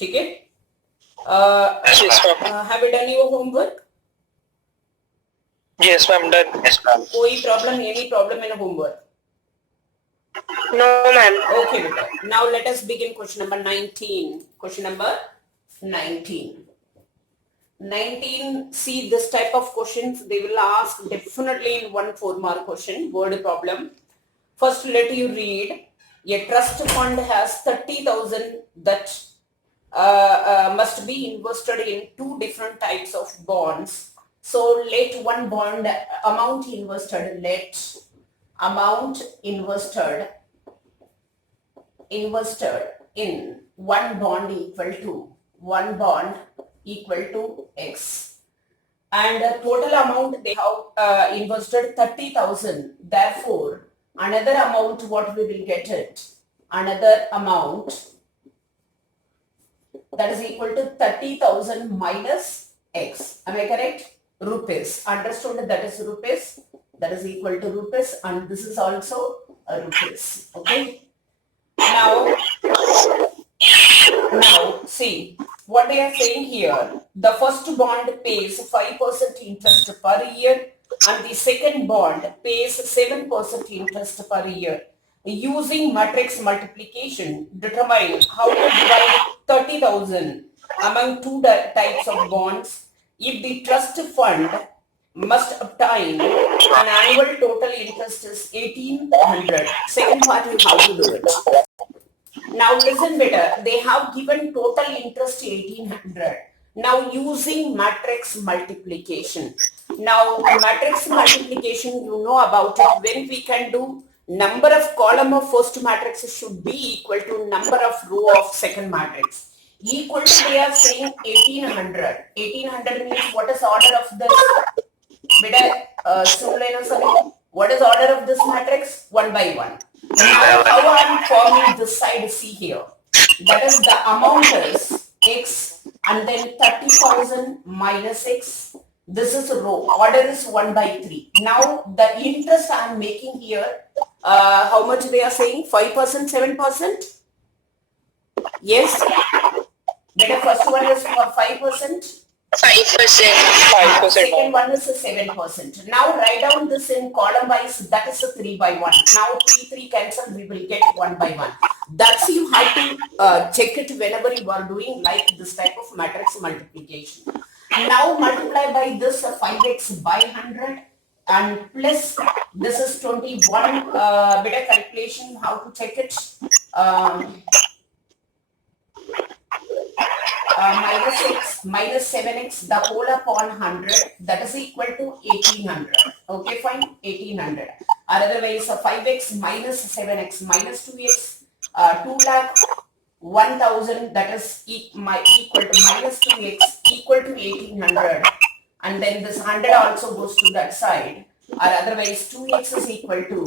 ठीक है. Yes, ma'am. Have you done your homework? Yes, ma'am. Done. Yes, ma'am. कोई problem, any problem in homework? No, ma'am. Okay, beta. Now let us begin question number 19. Question number 19. 19, see this type of questions they will ask definitely in 1 4-mark question, word problem. First, let you read. A trust fund has 30,000 that must be invested in 2 different types of bonds. So let one bond amount invested, let amount invested in one bond equal to X, and the total amount they have invested 30,000. Therefore, another amount what we will get it, another amount that is equal to 30,000 minus X. Am I correct? Rupees. Understood? That is rupees. That is equal to rupees, and this is also a rupees. Okay. Now, see what they are saying here. The first bond pays 5% interest per year, and the second bond pays 7% interest per year. Using matrix multiplication, determine how to divide 30,000 among 2 types of bonds. If the trust fund must obtain an annual total interest is 1,800. Second part you have to do it. Now listen better. They have given total interest 1,800. Now using matrix multiplication. Now matrix multiplication, you know about it. When we can do number of column of first matrix should be equal to number of row of second matrix. Equal to, they are saying 1,800. 1,800 means what is order of this? What is order of this matrix? 1 by 1. Now how I am forming this side, see here. That is the amount is X and then 30,000 minus X. This is a row. Order is 1 by 3. Now the interest I am making here, how much they are saying? 5%, 7%? Yes. The first one is for 5%. 5%. Second one is 7%. Now write down this in column wise. That is a 3 by 1. Now 3 cancel. We will get 1 by 1. That's you have to check it whenever you are doing like this type of matrix multiplication. Now multiply by this 5x by 100 and plus this is 21. Better calculation. How to check it? Minus x minus 7x the whole upon 100, that is equal to 1,800. Okay, fine, 1,800. Or otherwise 5x minus 7x minus 2x, 2,01,000, that is equal to minus 2x equal to 1,800, and then this 100 also goes to that side, or otherwise 2x is equal to,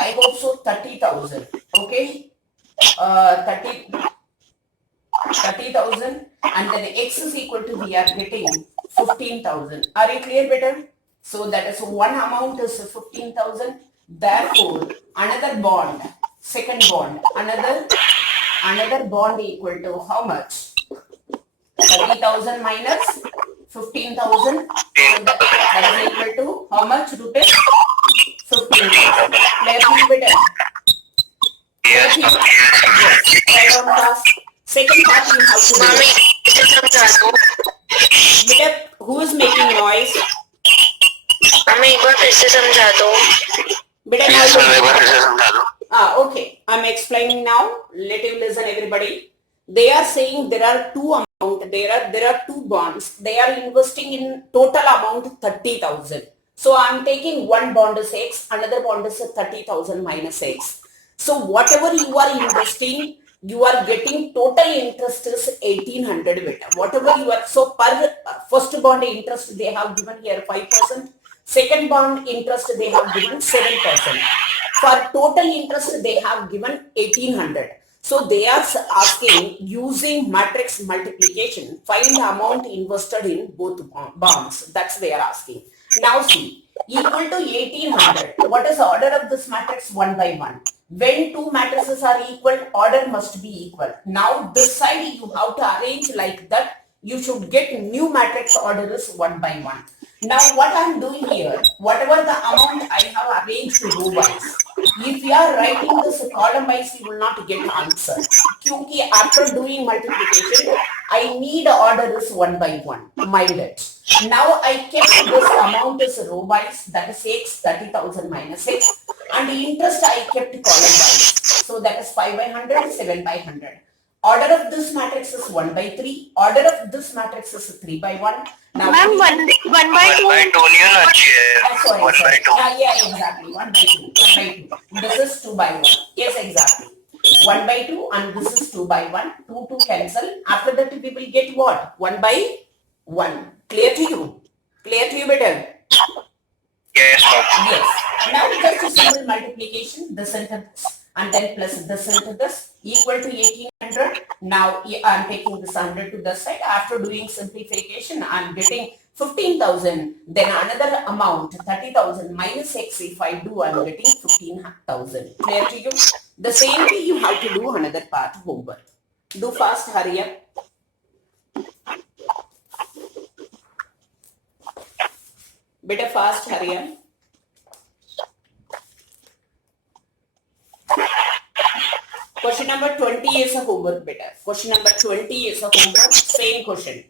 I hope so, 30,000. Okay, 30,000, and then x is equal to, we are getting 15,000. Are you clear better? So that is one amount is 15,000. Therefore, another bond, second bond, another bond equal to how much? 30,000 minus 15,000. So that is equal to how much rupees? 15,000. Clear better? Yes, ma'am. Yes. Write down fast. Second part you have to do. Beta, who is making noise? Beta, now okay. I'm explaining now. Let you listen, everybody. They are saying there are two amount. There are two bonds. They are investing in total amount 30,000. So I'm taking one bond is X, another bond is 30,000 minus X. So whatever you are investing, you are getting total interest is 1,800 beta. Whatever you are, so per first bond interest they have given here 5%. Second bond interest they have given 7%. For total interest they have given 1,800. So they are asking using matrix multiplication, find the amount invested in both bonds. That's they are asking. Now see, equal to 1,800. What is the order of this matrix? 1 by 1. When two matrices are equal, order must be equal. Now this side you have to arrange like that. You should get new matrix order is one by one. Now what I am doing here, whatever the amount I have arranged row wise, if you are writing this column wise, you will not get answer. Because after doing multiplication, I need order is one by one. Mind it. Now I kept this amount as row wise, that is x, 30,000 minus x, and the interest I kept column wise. So that is 5 by 100, 7 by 100. Order of this matrix is 1 by 3. Order of this matrix is 3 by 1. Now, Ma'am, one by two. 1 by 2 नहीं होना चाहिए. sorry, 1 by sorry. 2. Yeah, exactly. 1 by 2. 1 by 2. This is 2 by 1. Yes, exactly. 1 by 2 and this is 2 by 1. 2 cancel. After that, we will get what? 1 by 1. Clear to you? Clear to you better? Yes, ma'am. Yes. Now just a simple multiplication, this into this, and then plus this into this, equal to 1800. Now I am taking this 100 to the side. After doing simplification, I am getting 15,000. Then another amount, 30,000 minus x. If I do, I am getting 15,000. Clear to you? The same way you have to do another part homework. Do fast, hurry up. Better fast, hurry up. Question number 20 is a homework better. Question number 20 is a homework, same question.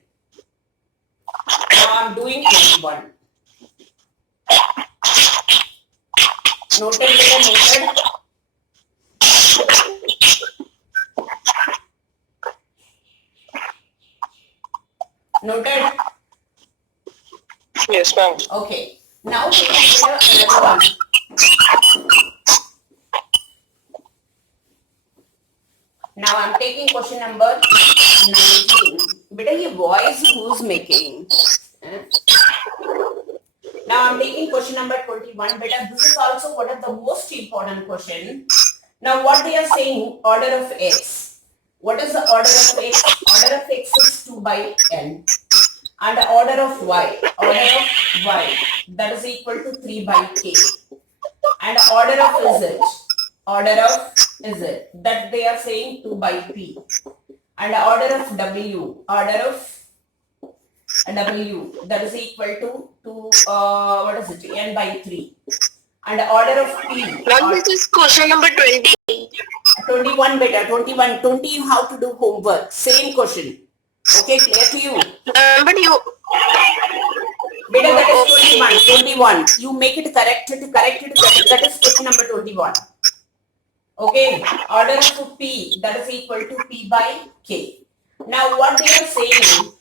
Now I'm doing 21. Noted, better noted. Noted? Yes, ma'am. Okay. Now we consider another one. Now I'm taking question number 19. Beta, ye voice who's making? Now I'm taking question number 21. Beta, this is also one of the most important question. Now what they are saying, order of x. What is the order of x? Order of x is 2 by n. And the order of y, that is equal to 3 by k. And the order of z, that they are saying 2 by p. And the order of w, that is equal to n by 3. And the order of p. Ma'am, this is question number 20. 21 beta, 21, 20 you have to do homework, same question. Okay, clear to you? But you. Beta, that is 21. You make it corrected, that is question number 21. Okay, order of p, that is equal to p by k. Now what they are saying,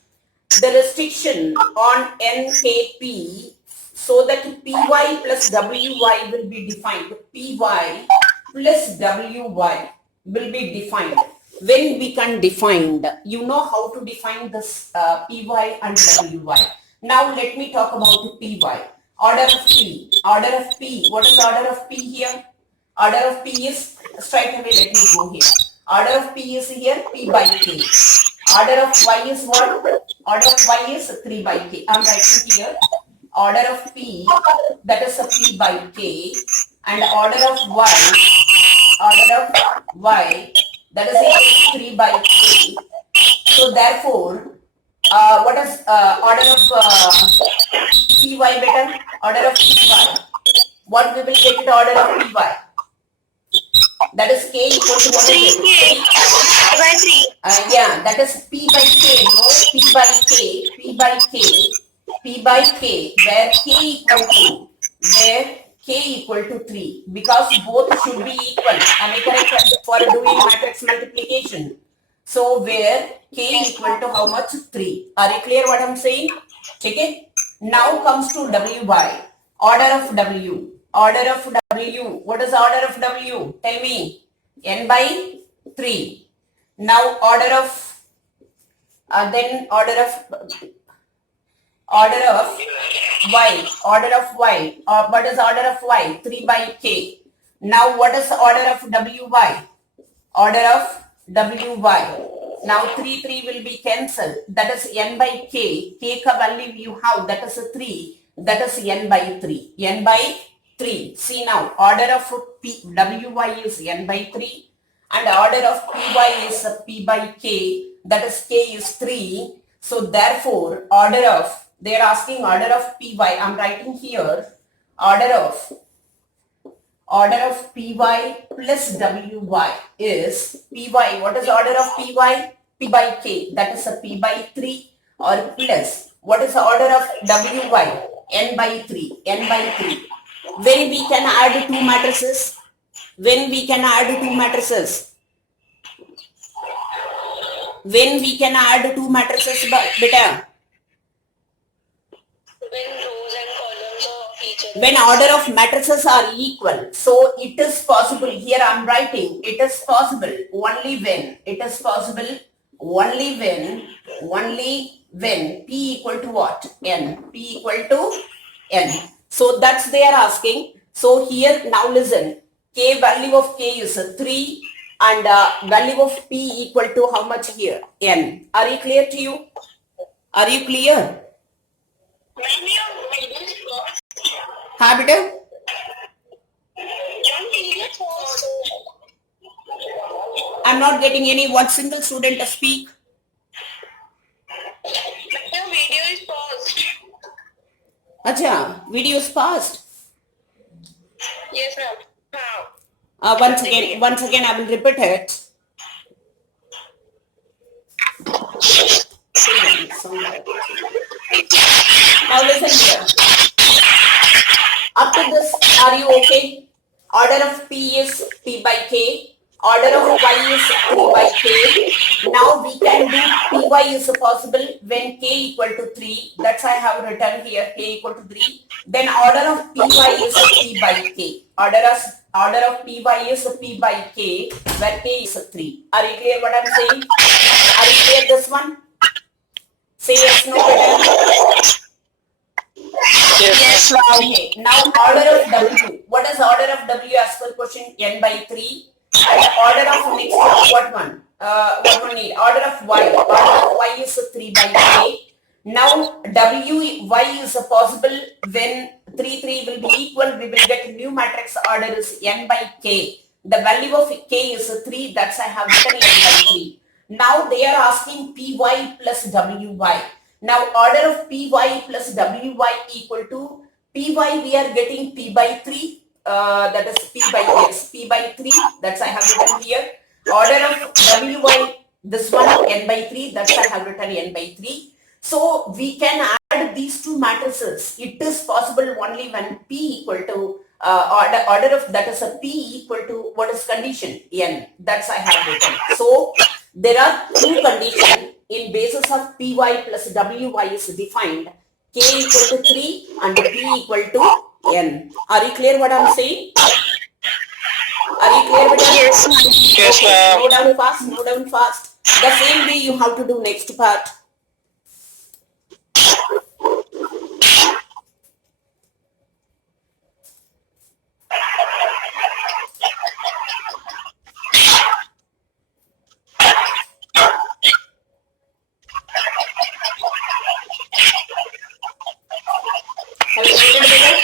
the restriction on nkp, so that py plus wy will be defined. Py plus wy will be defined. When we can define, you know how to define this py and wy. Now let me talk about py. Order of p. What is the order of p here? Order of p is, straight away let me go here. Order of p is here p by k. Order of y is what? Order of y is 3 by k. I am writing here. Order of p, that is a p by k. And order of y, that is equal to 3 by k. So therefore, what is order of py better? Order of py. What we will get it order of py? That is k equal to what is it? 3 by 3. Yeah, that is p by k. No, p by k, where k equal to 3, because both should be equal. Am I correct for doing matrix multiplication? So where k equal to how much? 3. Are you clear what I'm saying? Okay. Now comes to wy. Order of w. What is order of w? Tell me. N by 3. Now order of y. What is order of y? 3 by k. Now what is order of wy? Now 3 will be cancelled. That is n by k. K ka value you have, that is a 3. That is n by 3. 3. See now, order of Wy is n by 3 and order of Py is P by K, that is K is 3. So therefore, they are asking order of Py, I am writing here, order of Py plus Wy is Py. What is order of Py? P by K, that is a P by 3, or plus, what is the order of Wy? N by 3, N by 3. When we can add two matrices? When we can add two matrices? When we can add two matrices, beta? When rows and columns of each other. When order of matrices are equal. So it is possible, here I am writing, it is possible only when, only when P equal to what? N. P equal to N. So that's they are asking. So here now listen, K, value of K is 3 and value of P equal to how much here? N. Are you clear to you? Are you clear? Maybe your video is paused. Ha, beta? Your video is paused. I'm not getting any one single student to speak. Your video is paused. Acha, video is paused. Yes, ma'am. How? Once again, I will repeat it. Now listen here. Up to this, are you okay? Order of P is P by K. Order of Y is 3 by K. Now we can do Py is possible when K equal to 3. That's I have written here, K equal to 3. Then order of Py is P by K. Order of Py is P by K, where K is 3. Are you clear what I'm saying? Are you clear this one? Say yes, no, better. Yes, ma'am. Okay. Now order of W. What is order of W as per question? N by 3. And order of next what one? What one need? Order of Y. Order of Y is 3 by K. Now Y is possible when 3 will be equal. We will get new matrix order is N by K. The value of K is 3. That's I have written N by 3. Now they are asking Py plus Wy. Now order of Py plus Wy equal to Py, we are getting P by 3. That is P by 3. That's I have written here. Order of Wy, this one N by 3. That's I have written N by 3. So we can add these two matrices. It is possible only when P equal to order of, that is a P equal to what is condition? N. That's I have written. So there are two conditions in basis of Py plus Wy is defined. K equal to 3 and P equal to N. Are you clear what I'm saying? Are you clear what I'm saying? Yes, ma'am. Slow down fast. The same way you have to do next part. Have you noted it?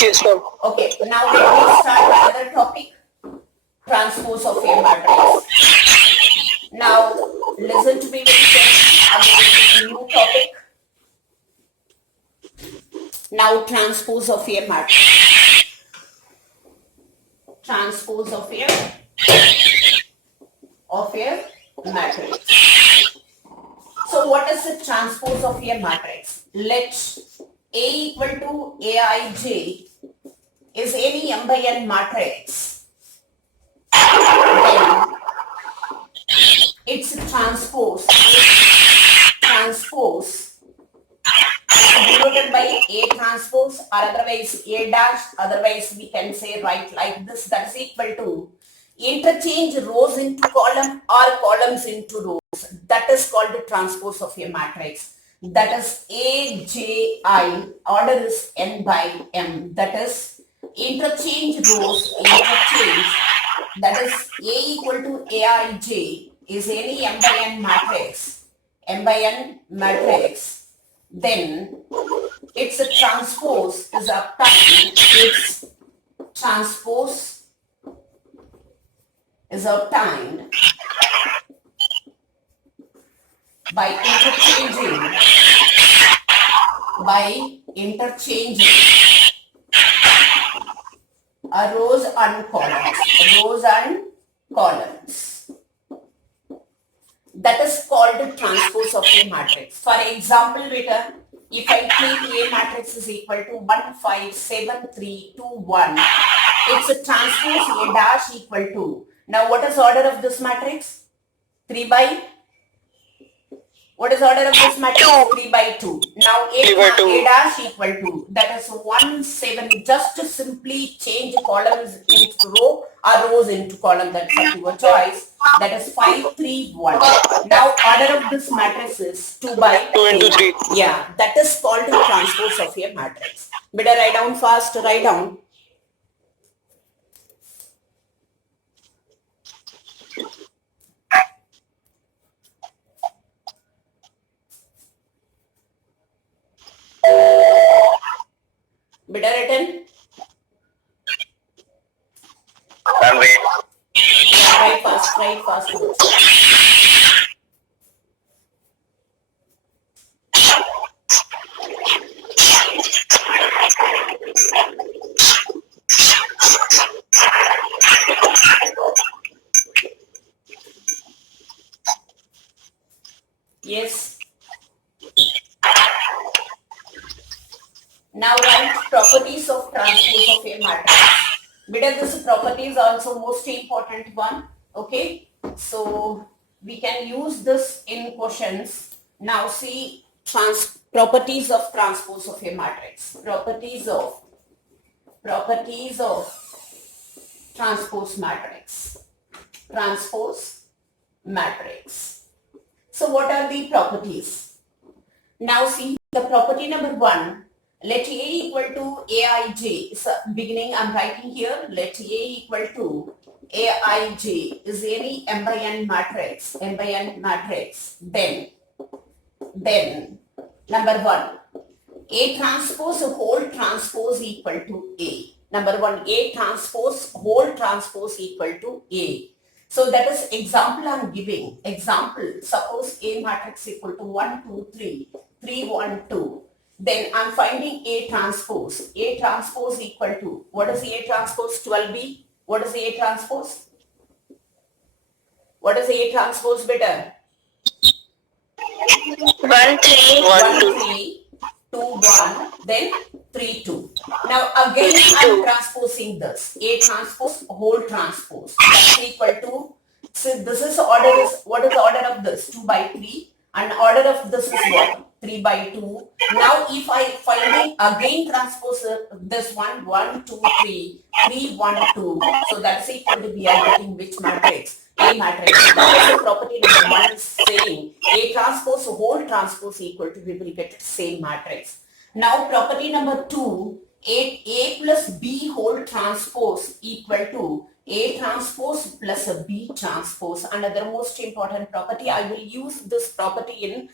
Yes, ma'am. Okay, now let me start another topic, transpose of a matrix. Now, listen to me very carefully. Again, new topic. Now, transpose of a matrix. Transpose of a matrix. So, what is the transpose of a matrix? Let A equal to Aij is any m by n matrix, then its transpose denoted by A transpose, or otherwise A dash, otherwise we can say write like this, that is equal to interchange rows into column or columns into rows. That is called the transpose of a matrix. That is Aj, order is n by m. That is interchange rows, that is A equal to Aij is any m by n matrix, then its transpose is obtained, its transpose is obtained by interchanging rows and columns. That is called the transpose of a matrix. For example, beta, if I take A matrix is equal to 1, 5, 7, 3, 2, 1, its a transpose A dash equal to, now what is order of this matrix? 3 by, what is order of this matrix? 3 by 2. Now A dash equal to, that is 1, 7, just to simply change columns into row or rows into column, that's up to your choice. That is 5, 3, 1. Now order of this matrix is 2 by 2 into 3. Yeah, that is called the transpose of a matrix. Better write down fast, write down. Better written? I'm wait. Yeah, write fast. Yes. Now write properties of transpose of a matrix. Because this property is also most important one. Okay. So we can use this in questions. Now see properties of transpose of a matrix. Properties of transpose matrix. Transpose matrix. So what are the properties? Now see the property number 1. Let A equal to Aij. So beginning I'm writing here. Let A equal to Aij is any m by n matrix. Then number 1. A transpose whole transpose equal to A. Number 1. A transpose whole transpose equal to A. So that is example I'm giving. Example, suppose A matrix equal to 1, 2, 3, 3, 1, 2. Then I'm finding A transpose. A transpose equal to, what is A transpose? 12B. What is A transpose? What is A transpose better? 1, 3, 1, 3, 2, 1, then 3, 2. Now again I'm transposing this. A transpose whole transpose. That's equal to, so this is what is the order of this? 2 by 3. And order of this is what? 3 by 2. Now if I finding again transpose this 1, 1, 2, 3, 3, 1, 2. So that's equal to, we are getting which matrix? A matrix. That is the property number 1 is saying A transpose whole transpose equal to, we will get same matrix. Now property number 2, A plus B whole transpose equal to A transpose plus a B transpose. Another most important property, I will use this property in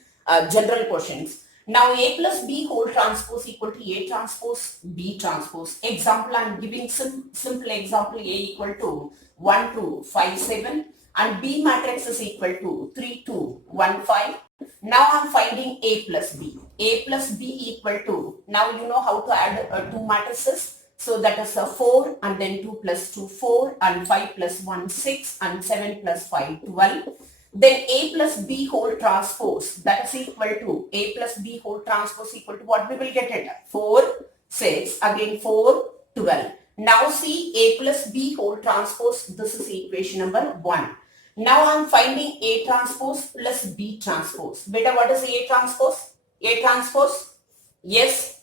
general questions. Now A plus B whole transpose equal to A transpose B transpose. Example, I am giving simple example. A equal to 1, 2, 5, 7 and B matrix is equal to 3, 2, 1, 5. Now I am finding A plus B. A plus B equal to, now you know how to add two matrices. So that is a 4 and then 2 plus 2, 4 and 5 plus 1, 6 and 7 plus 5, 12. Then A plus B whole transpose, that is equal to, A plus B whole transpose equal to what we will get it? 4, 6, again 4, 12. Now see A plus B whole transpose, this is equation number 1. Now I am finding A transpose plus B transpose. Beta, what is A transpose? A transpose? Yes.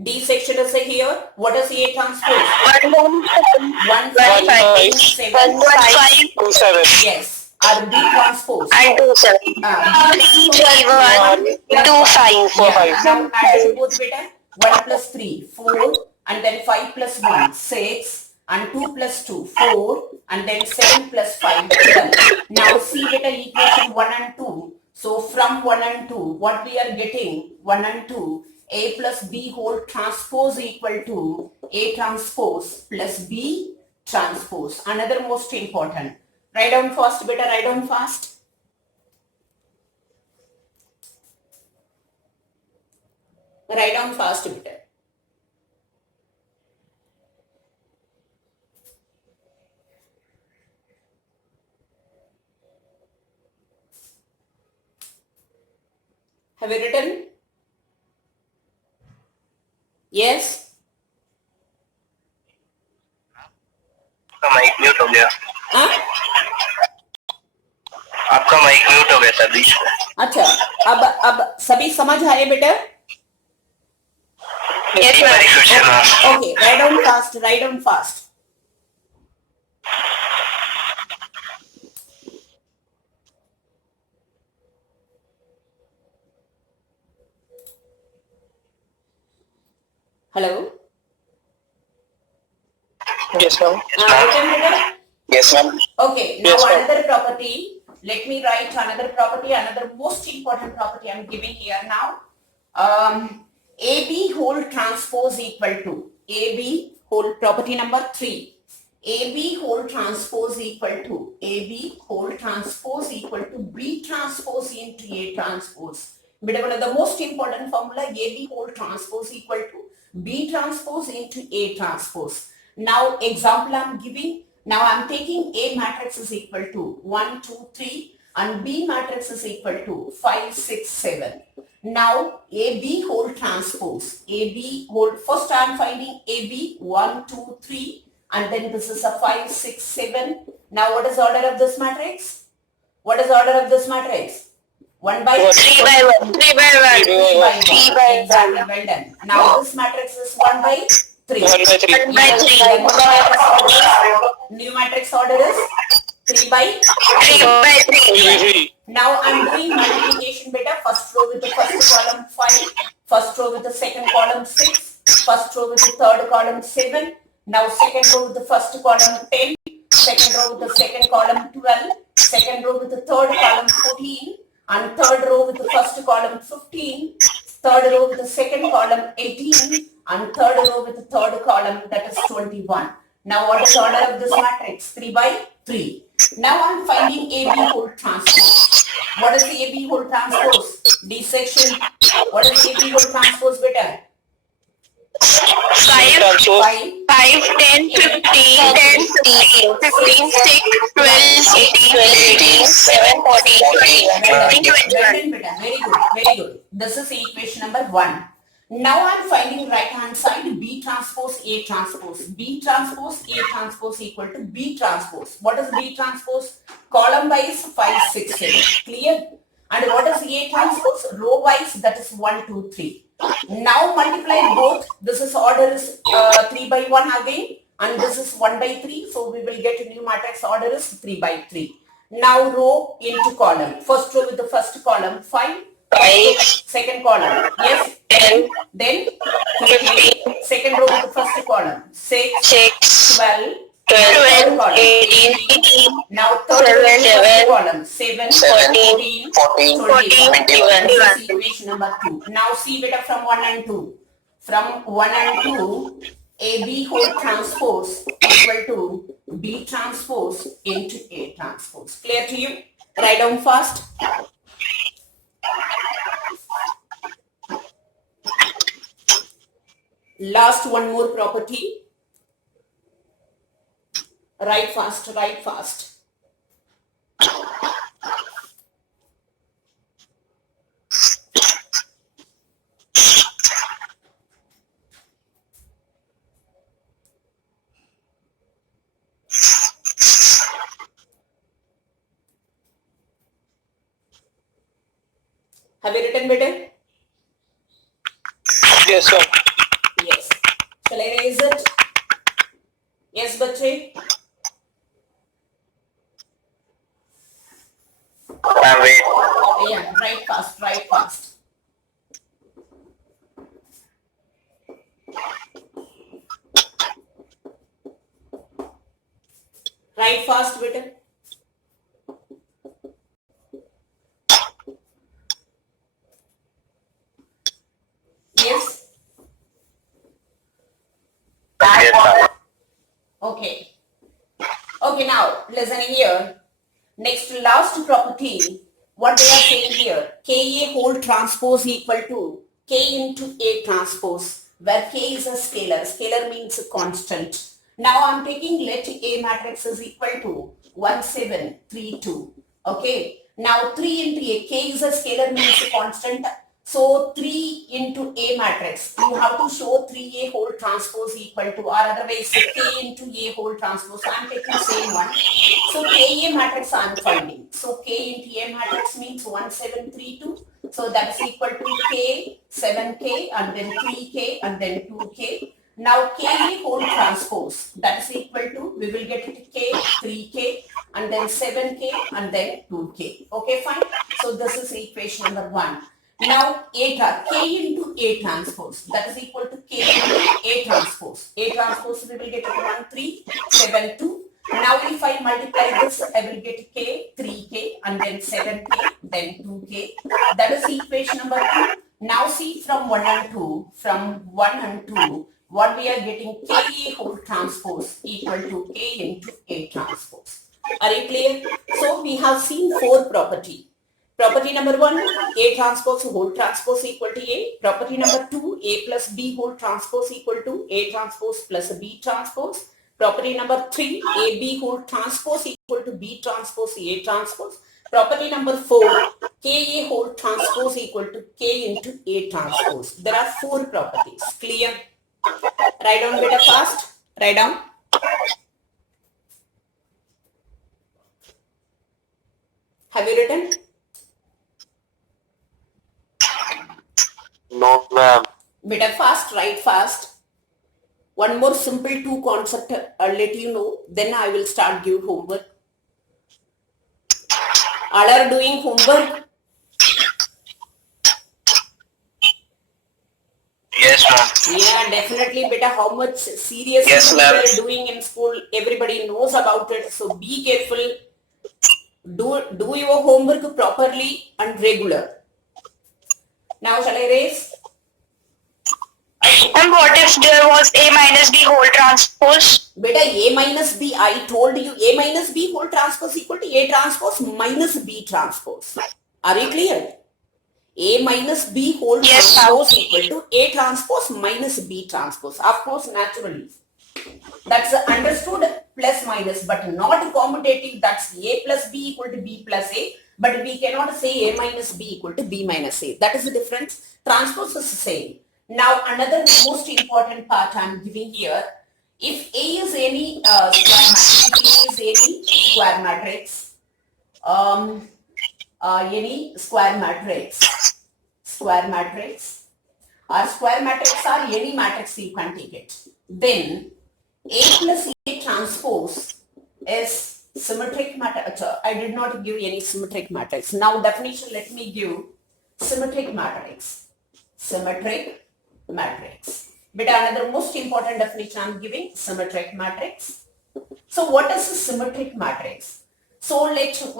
D section is here. What is A transpose? 1, 1, 5, 7, 5, 2, 7. yes. Or B transpose. and 2, 7. 3, 1, 2, 5. 4, 5. Now add both beta. 1 plus 3, 4, and then 5 plus 1, 6, and 2 plus 2, 4, and then 7 plus 5, 12. Now see beta equation 1 and 2. So from 1 and 2, what we are getting? 1 and 2. A plus B whole transpose equal to A transpose plus B transpose. Another most important. Write down fast, beta, write down fast. Write down fast, beta. Have you written? Yes? आपका mic mute हो गया हाँ? आपका mic mute हो गया sir बीच में अच्छा, अब सभी समझ आए बेटा? एक बार question Okay, write down fast, write down fast. Hello? Yes ma'am Written, beta? Yes ma'am Okay, now Yes, ma'am. another property. Let me write another property, another most important property I'm giving here now. AB whole transpose equal to AB whole property number 3. AB whole transpose equal to AB whole transpose equal to B transpose into A transpose. But one of the most important formula, AB whole transpose equal to B transpose into A transpose. Now example I'm giving. Now I'm taking A matrix is equal to 1, 2, 3 and B matrix is equal to 5, 6, 7. Now AB whole transpose, AB whole, first I'm finding AB 1, 2, 3 and then this is a 5, 6, 7. Now what is order of this matrix? What is order of this matrix? 1 by 3 by 1. 3 by 1. 3 by 1. 3 by Exactly, well done. Now this matrix is 1 by 3. 1 by 3 1 by Yes, 3. then what matrix order is? New matrix order is 3 by 3 by 3. Now I'm doing multiplication beta. First row with the first column 5, first row with the second column 6, first row with the third column 7. Now second row with the first column 10, second row with the second column 12, second row with the third column 14, and third row with the first column 15, third row with the second column 18, and third row with the third column that is 21. Now what is the order of this matrix? 3 by 3. Now I'm finding AB whole transpose. What is the AB whole transpose? D section. What is AB whole transpose beta? 5, transpose 5, 5, 10, 15, 10, 15, 15, 6, 12, 18, 7, 14, 15, 21. beta. Very good, very good. This is equation number 1. Now I'm finding right hand side B transpose A transpose. B transpose A transpose equal to B transpose. What is B transpose? Column wise 5, 6, 7. Clear? And what is A transpose? Row wise, that is 1, 2, 3. Now multiply both. This is order is 3 by 1 again. And this is 1 by 3. So we will get a new matrix order is 3 by 3. Now row into column. First row with the first column 5. 5, Second column, yes, 10, then 15, second row with the first column, 6, 6, 12, 12, 18, 18, now third row with the first 7, column, 7, 14, 14, 14, 21. 21. This is equation number 2. Now see beta from 1 and 2. From 1 and 2, AB whole transpose equal to B transpose into A transpose. Clear to you? Write down fast. Last one more property. Write fast, write fast. Have you written better? Yes sir Yes. Shall I raise it? Yes, बच्चे. Ma'am wait Yeah, write fast, write fast. Write fast, better. Yes. listen here. Next, last property, what they are saying here, Ka whole transpose equal to K into A transpose, where K is a scalar. Scalar means a constant. Now I'm taking let A matrix is equal to 1, 7, 3, 2. Okay. Now 3 into A, K is a scalar means a constant. So 3 into A matrix, you have to show 3A whole transpose equal to, or otherwise K into A whole transpose. I'm taking same one. So Ka matrix I'm finding. So K into A matrix means 1, 7, 3, 2. So that is equal to K, 7K, and then 3K, and then 2K. Now Ka whole transpose, that is equal to, we will get it K, 3K, and then 7K, and then 2K. Okay, fine. So this is equation number 1. Now K into A transpose, that is equal to K into A transpose. A transpose we will get 1, 3, 7, 2. Now if I multiply this, I will get K, 3K, and then 7K, then 2K. That is equation number 2. Now see from 1 and 2, what we are getting, Ka whole transpose equal to K into A transpose. Are you clear? So we have seen 4 property. Property number 1, A transpose whole transpose equal to A. Property number 2, A plus B whole transpose equal to A transpose plus B transpose. Property number 3, AB whole transpose equal to B transpose A transpose. Property number 4, Ka whole transpose equal to K into A transpose. There are 4 properties. Clear? Write down better fast. Write down. Have you written? No, ma'am. Better fast, write fast. One more simple 2 concept I'll let you know. Then I will start give homework. All are doing homework? Yes, ma'am. Yeah, definitely. Better how much seriously Yes, you ma'am. are doing in school. Everybody knows about it. So be careful. Do your homework properly and regular. Now shall I raise? And what if there was A minus B whole transpose? Beta A minus B, I told you A minus B whole transpose equal to A transpose minus B transpose. Are you clear? A minus B whole Yes, transpose equal to A transpose minus B transpose. Of course, naturally. That's understood plus minus, but not commutative. That's A plus B equal to B plus A. But we cannot say A minus B equal to B minus A. That is the difference. Transpose is the same. Now, another most important part I'm giving here. If A is any square matrix, any square matrix or any matrix you can take it, then A plus A transpose is symmetric matrix. I did not give any symmetric matrix. Now definition, let me give symmetric matrix. Symmetric matrix. But another most important definition I'm giving, symmetric matrix. So what is a symmetric matrix? So let A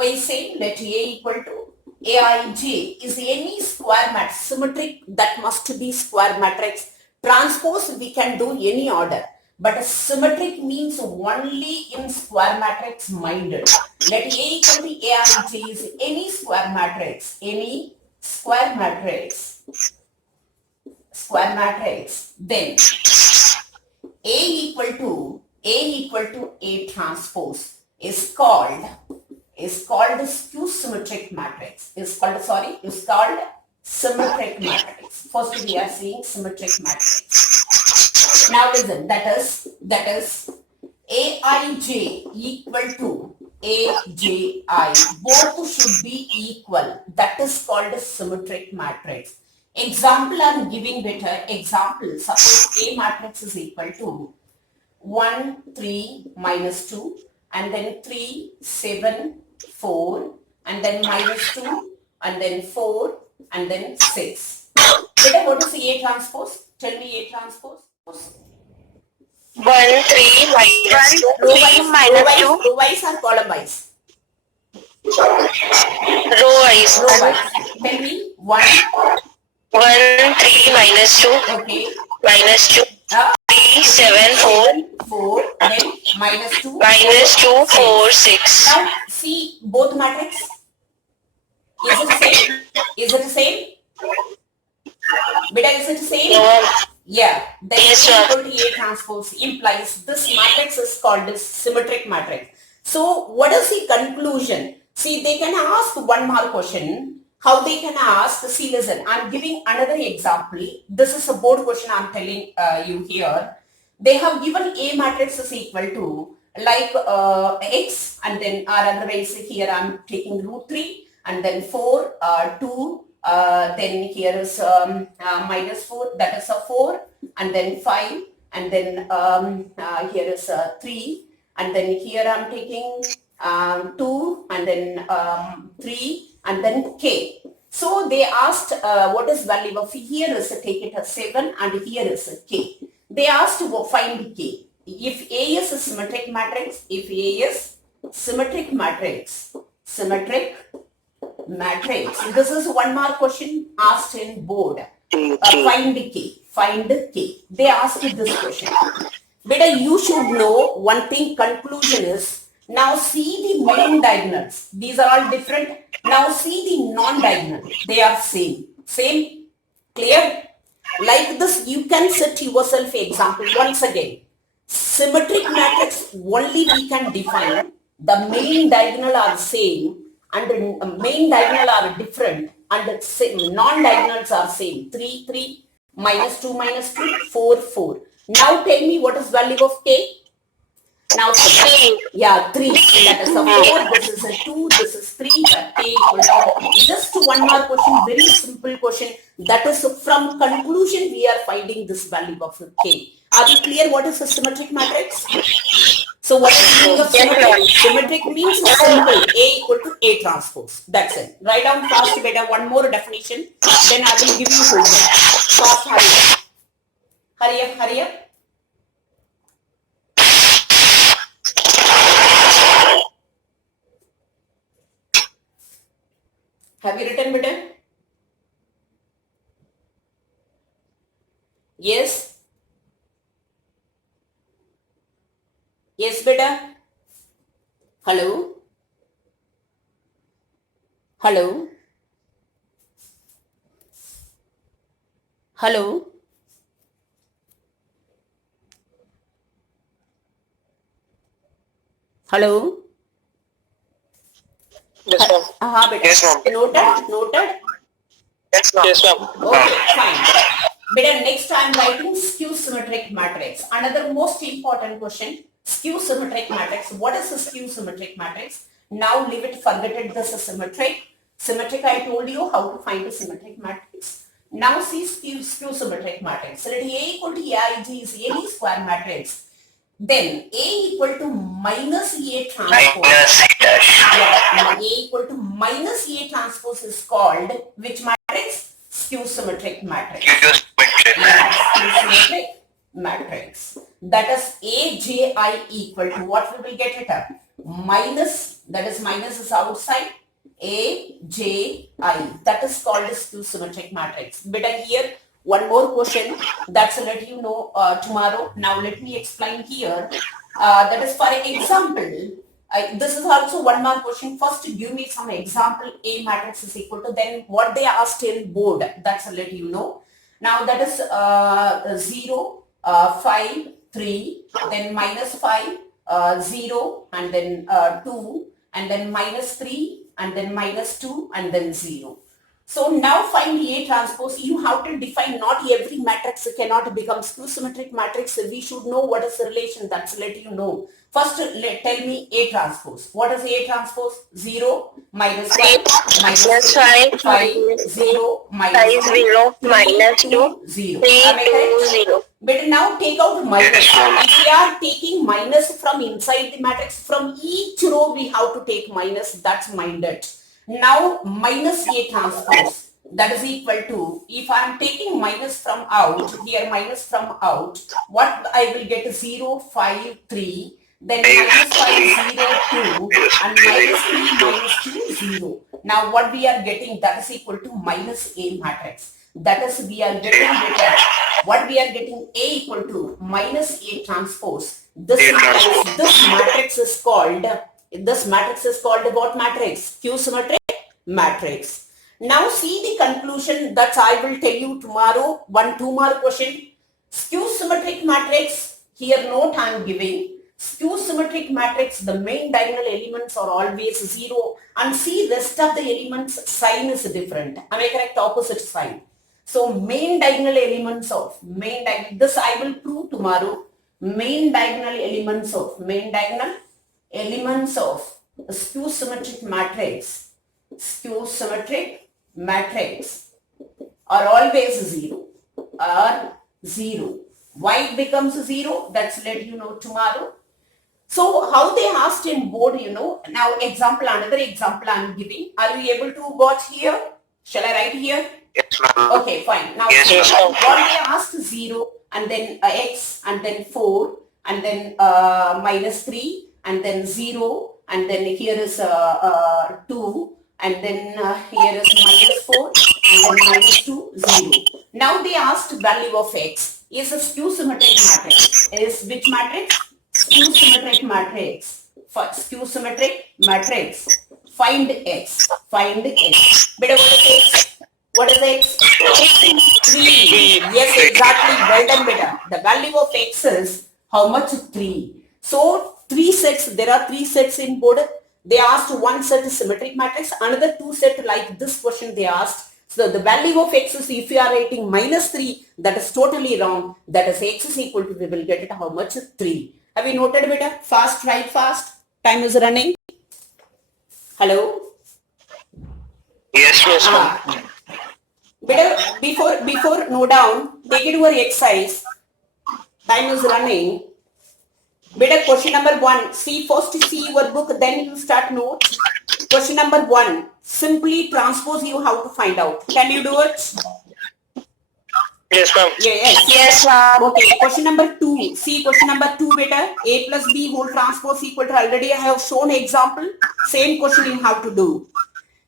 equal to Aij is any square matrix. Symmetric, that must be square matrix. Transpose we can do any order. But a symmetric means only in square matrix minded. Let A equal to Aij is any square matrix. Any square matrix. Then A equal to A transpose is called skew symmetric matrix. Is called symmetric matrix. First we are seeing symmetric matrix. Now listen, that is Aij equal to Aj. Both should be equal. That is called a symmetric matrix. Example I'm giving better example. Suppose A matrix is equal to 1, 3, minus 2, and then 3, 7, 4, and then minus 2, and then 4, and then 6. Better, what is the A transpose? Tell me A transpose. 1, 3, minus 2, 3, minus 2. Row wise or column wise? Row wise. Tell me 1. 1, 3, minus 2. Okay. Minus 2. 3, 7, 4, 4, then minus 2, minus 2, 4, 6. Now see both matrix. Is it same? Is it same? Beta, is it same? No. Yeah. Then Yes, A ma'am. equal to A transpose implies this matrix is called as symmetric matrix. So what is the conclusion? See, they can ask one more question. How they can ask? See, listen, I'm giving another example. This is a board question I'm telling you here. They have given A matrix is equal to like x, and then or otherwise here I'm taking root 3 and then 4, 2, then here is minus 4, that is a 4, and then 5, and then here is 3, and then here I'm taking 2, and then 3, and then k. So they asked what is value of here is take it as 7, and here is k. They asked to find k. If A is a symmetric matrix, if A is symmetric matrix, this is one more question asked in board. Find k. They asked this question. Beta, you should know one thing. Conclusion is, now see the main diagonals. These are all different. Now see the non-diagonal. They are same. Same? Clear? Like this, you can set yourself example once again. Symmetric matrix only we can define. The main diagonal are same and the main diagonal are different, and the non-diagonals are same. 3, 3, minus 2, minus 2, 4, 4. Now tell me what is value of k? Now, 3. Yeah, 3. That is a 4, this is a 2, this is 3, that k equal to. Just one more question, very simple question. That is from conclusion we are finding this value of k. Are we clear what is a symmetric matrix? So what is the meaning of symmetric? Symmetric means simple, A equal to A transpose. That's it. Write down fast, beta, one more definition. Then I will give you homework. Fast, hurry up. Hurry up, hurry up. Have you written, beta? Yes? Yes, beta? Hello? Hello? Hello? Hello? Yes, ma'am. Beta. Yes, ma'am. Noted? Yes, ma'am. Yes, ma'am. Okay, fine. Beta, next I am writing skew symmetric matrix. Another most important question. Skew symmetric matrix. What is a skew symmetric matrix? Now leave it, forget it, this is symmetric. Symmetric, I told you how to find a symmetric matrix. Now see skew symmetric matrix. So let A equal to AIG is AB square matrix. Then A equal to minus A transpose. Minus A dash. Yeah, A equal to minus A transpose is called which matrix? Skew symmetric matrix. You use metric. Symmetric matrix. That is AJI equal to what we will get it up? Minus, that is minus is outside, AJI. That is called skew symmetric matrix. Beta, here one more question that's let you know tomorrow. Now let me explain here. That is for example. This is also one more question. First, give me some example. A matrix is equal to, then what they asked in board. That's let you know. Now that is 0, 5, 3, then minus 5, 0, and then 2, and then minus 3, and then minus 2, and then 0. So now find A transpose. You have to define, not every matrix cannot become skew symmetric matrix. We should know what is the relation. That's let you know. First, tell me A transpose. What is A transpose? 0, minus 5, Minus 5, 5, 0, 5, minus 0, minus 2, 0. 3, Am I correct? 2, 0. But now take out minus. Yes, ma'am. If we are taking minus from inside the matrix, from each row we have to take minus. That's minded. Now minus A transpose, that is equal to, if I am taking minus from out, here minus from out, what I will get 0, 5, 3, then minus 5, 0, 2, and minus 3, minus 2, 0. Now what we are getting, that is equal to minus A matrix. That is, we are getting what we are getting, A equal to minus A transpose. This matrix is called what matrix? Q symmetric matrix. Now see the conclusion that I will tell you tomorrow. 2 mark question. Skew symmetric matrix, here note I am giving. Skew symmetric matrix, the main diagonal elements are always 0, and see rest of the elements sign is different. Am I correct? Opposite sign. So main diagonal elements of this I will prove tomorrow. Main diagonal elements of skew symmetric matrix are always 0. Why it becomes 0? That's let you know tomorrow. So how they asked in board, now another example I'm giving. Are you able to watch here? Shall I write here? Yes, ma'am. Okay, fine. Now, Yes, ma'am. what they asked 0 and then x and then 4 and then minus 3 and then 0 and then here is 2 and then here is minus 4 and then minus 2, 0. Now they asked value of x is a skew symmetric matrix. Is which matrix? Skew symmetric matrix. For skew symmetric matrix. Find x. Beta, what is x? 3. Yes, exactly. Well done, beta. The value of x is how much? 3. So 3 sets. There are 3 sets in board. They asked one set is symmetric matrix, another 2 set like this question they asked. So the value of x is, if you are writing minus 3, that is totally wrong. That is x is equal to, we will get it how much? 3. Have you noted, beta? Fast, write fast. Time is running. Hello? Yes, ma'am. Beta, before no down, take it your exercise. Time is running. Beta, question number 1. First see your book, then you start notes. Question number 1. Simply transpose you how to find out. Can you do it? Yes, ma'am. Yes, ma'am. Okay. Question number 2. See question number 2, beta. A plus B whole transpose equal to, already I have shown example. Same question you have to do.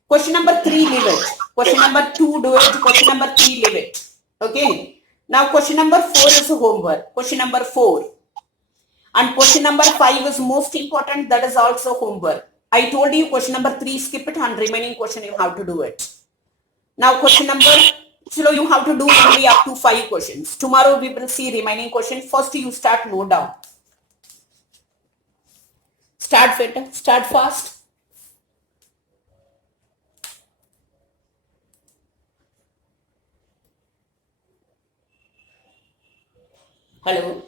Question number 3, leave it. Question number 2, do it. Question number 3, leave it. Okay. Now question number 4 is homework. Question number 4. And question number 5 is most important. That is also homework. I told you question number 3, skip it, and remaining question you have to do it. Now question number, so you have to do only up to 5 questions. Tomorrow we will see remaining question. First you start note down. Start fit, start fast. Hello.